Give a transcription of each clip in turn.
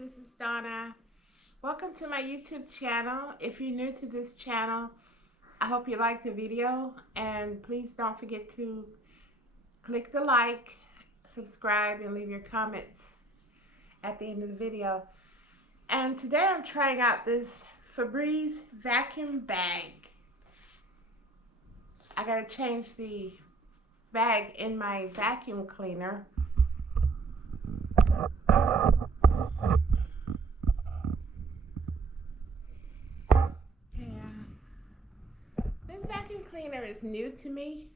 This is Donna. Welcome to my YouTube channel. If you're new to this channel, I hope you like the video, and please don't forget to click the like, subscribe, and leave your comments at the end of the video. And today I'm trying out this Febreeze vacuum bag. I gotta change the bag in my vacuum cleaner. This vacuum cleaner is new to me.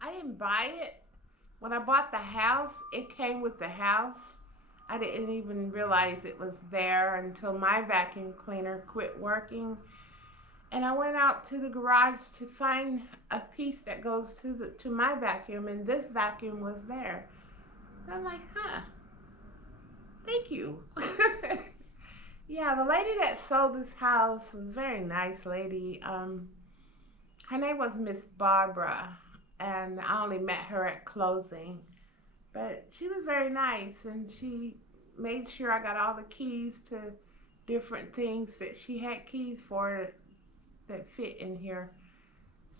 I didn't buy it. When I bought the house, it came with the house. I didn't even realize it was there until my vacuum cleaner quit working. And I went out to the garage to find a piece that goes to my vacuum, and this vacuum was there. And I'm like, huh, thank you. Yeah, the lady that sold this house was a very nice lady. Her name was Miss Barbara, and I only met her at closing. But she was very nice, and she made sure I got all the keys to different things that she had keys for that fit in here.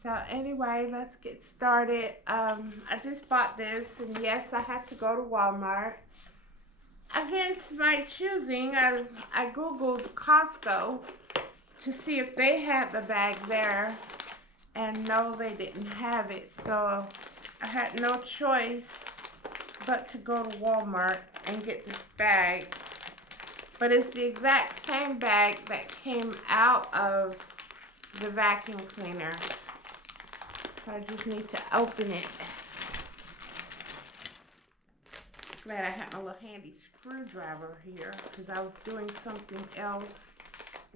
So anyway, let's get started. I just bought this, and yes, I had to go to Walmart. Against my choosing, I Googled Costco to see if they had the bag there, and no, they didn't have it. So I had no choice but to go to Walmart and get this bag. But it's the exact same bag that came out of the vacuum cleaner. So I just need to open it. Glad I had my little handy screwdriver here, because I was doing something else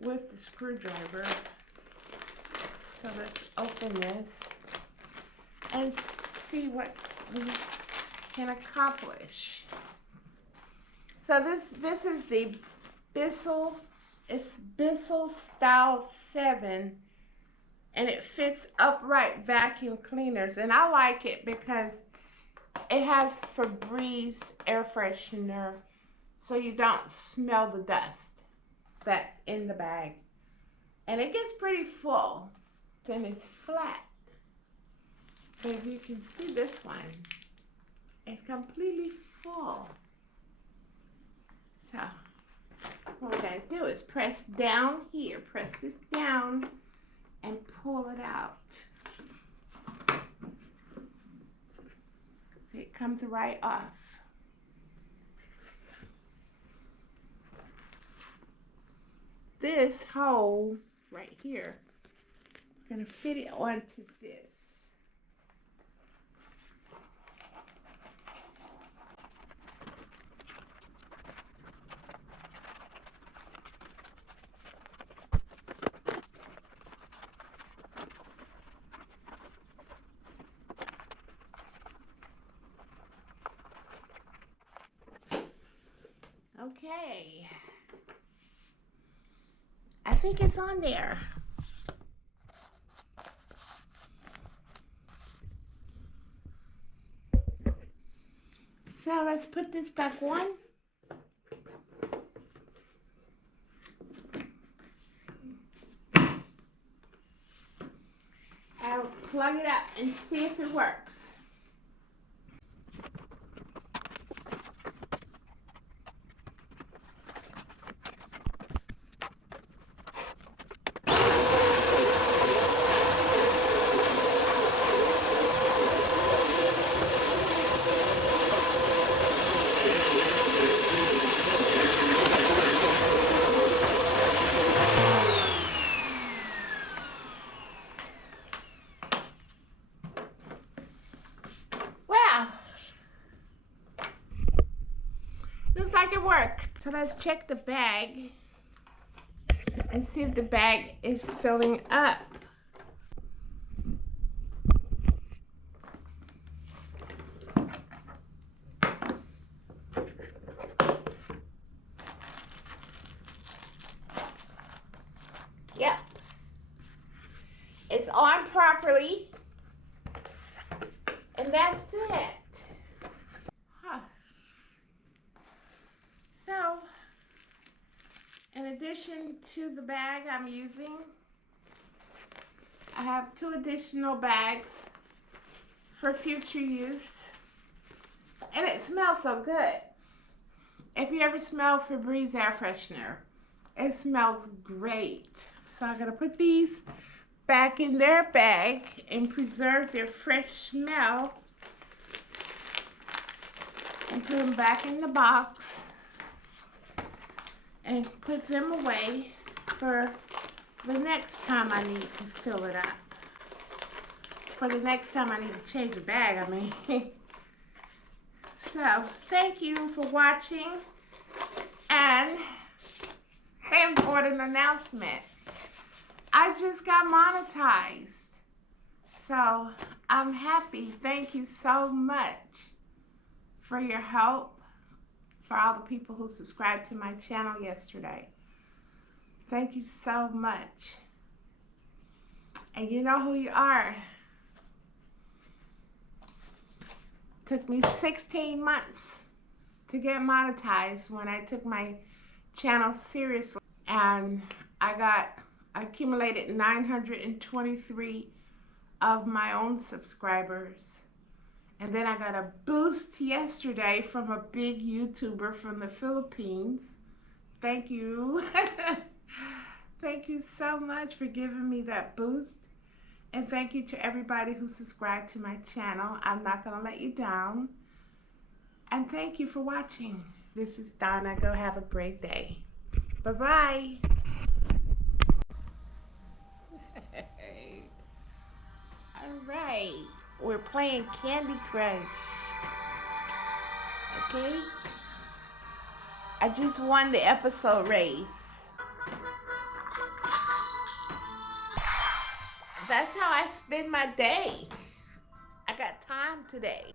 with the screwdriver. So let's open this and see what we can accomplish. So this is the Bissell Style 7, and it fits upright vacuum cleaners, and I like it because it has Febreeze air freshener, so you don't smell the dust that's in the bag. And it gets pretty full, and it's flat. But if you can see this one, it's completely full. So what we're going to do is press down here, press this down and pull it out. See, it comes right off. This hole right here, I'm going to fit it onto this. Okay, I think it's on there. So let's put this back on. I'll plug it up and see if it works. Looks like it worked. So let's check the bag and see if the bag is filling up. Yep. It's on properly. And that's it. Huh. So In addition to the bag I'm using, I have 2 additional bags for future use. And it smells so good. If you ever smell Febreeze air freshener, it smells great. So I'm going to put these back in their bag and preserve their fresh smell. And put them back in the box. And put them away for the next time I need to fill it up. For the next time I need to change the bag, I mean. So, thank you for watching. And an important announcement. I just got monetized. So, I'm happy. Thank you so much for your help. For all the people who subscribed to my channel yesterday. Thank you so much. And you know who you are. Took me 16 months to get monetized when I took my channel seriously. And I accumulated 923 of my own subscribers. And then I got a boost yesterday from a big YouTuber from the Philippines. Thank you. Thank you so much for giving me that boost. And thank you to everybody who subscribed to my channel. I'm not going to let you down. And thank you for watching. This is Donna. Go have a great day. Bye-bye. All right. We're playing Candy Crush. Okay? I just won the episode race. That's how I spend my day. I got time today.